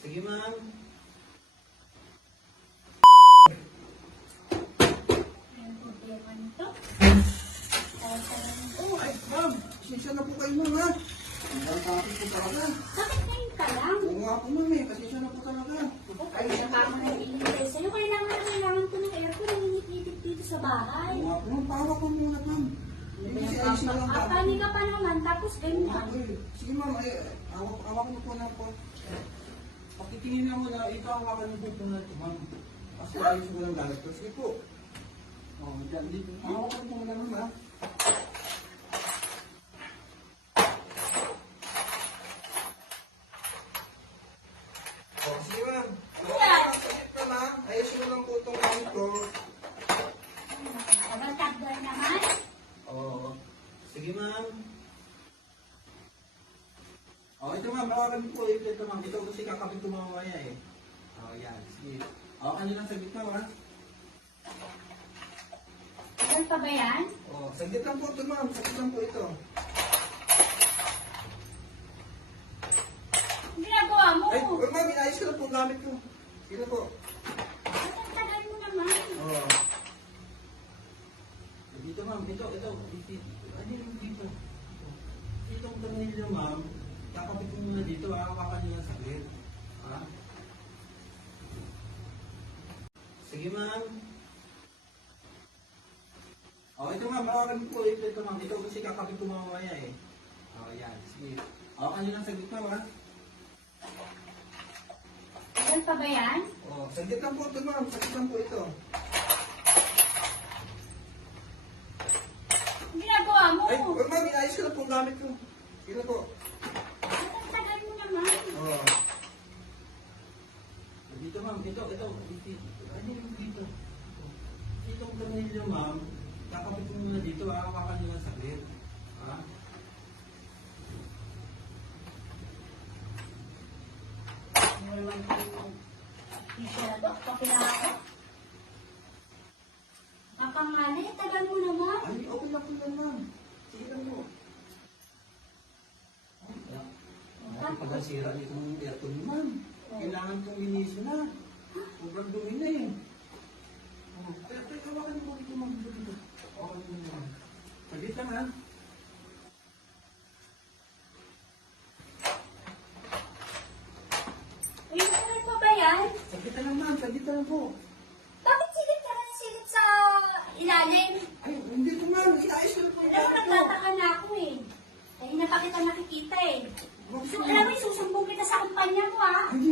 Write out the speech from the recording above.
Sige, ma'am. Ang problema nito. Ay, ma'am. Pasensya na po kayo, ma'am, ha? Ang bakit po talaga. Bakit ngayon ka lang? Oo nga po, ma'am, eh. Pasensya na po talaga. Ay, siya pa ako nag-iintay sa'yo. Kailangan ko ng aircon. Nanginit-ngitit dito sa bahay. Oo nga po, ma'am. Pahawak ko muna, ma'am. Hindi kasi ayos na lang ba? Kapani ka pa naman, tapos ganyan. Sige, ma'am. Ay, hawak mo po na po. Pakitingin na muna. Ikaw ang hawakan mo po na ito, ma'am. Kasi ayos mo lang galat ko. Sige po. Oh, dyan dito. Hawakan mo muna, ma'am, ha? Oh, sige, ma'am. Sige pa, ma'am. Ayos mo lang po itong gamit ko. Tagal naman. Oo. Sige, ma'am. Oh, ito ma'am, hawakan po ito ma'am. Ito kasi kakapit ko mamaya eh. Oh, yan. Sige. Hawakan nyo lang sa gitna, ma'am. Tagal pa ba yan? Oh, saglit lang po ito, ma'am. Saglit lang po ito. Ang ginagawa mo? Ay, ma'am, inayos ko lang po ang gamit ko. Sige na po. Ang tagal mo naman. Oh. Dito, ma'am. Ito. Dito. Ano yung dito? Dito ang tornilyo, ma'am. Kakapit ko muna dito, ha? Hawakan nyo lang saglit. Ha? Sige, ma'am. Oh, ito ma'am, hawakan po ito, ma'am. Ito kasi kakapit ko mamaya eh. Oh, yan. Sige. Hawakan nyo lang saglit, ma'am, ha? Tagal pa ba yan? Oh, saglit lang po ito, ma'am. Saglit lang po ito. Ang ginagawa mo? Ay, ma'am, inayos ko lang po ang gamit ko. Sige na po. Ang tagal mo naman. Oh. Dito, ma'am. Ito. Dito. Ano yung dito? Dito ang tornilyo, ma'am. Kakapit ko muna dito, ha? Hawakan nyo lang saglit. Ha? Ano naman ito? Masyado, kapilako. Kapanganay, tagal mo naman. Ay, okay lang po yan, ma'am. Sige lang po. Ay, pag-asira itong aircon mo, ma'am. Kailangan kong linisin na. Sobrang dumi na eh. Oh, pero hawakan mo dito, ma'am. Dito. Hawakan mo, ma'am. Saglit lang, ha? Uy, tagal pa ba yan? Saglit lang, ma'am. Saglit lang po. Bakit silip ka na silip sa ilalim? Ay, hindi ko, ma'am. Inayos ko lang po yung Alam mo, gamit ko. nagtataka na ako eh. Ay, na pa kita nakikita eh. Bakit So, po? alam mo, susumbong kita sa kumpanya mo ah. Hindi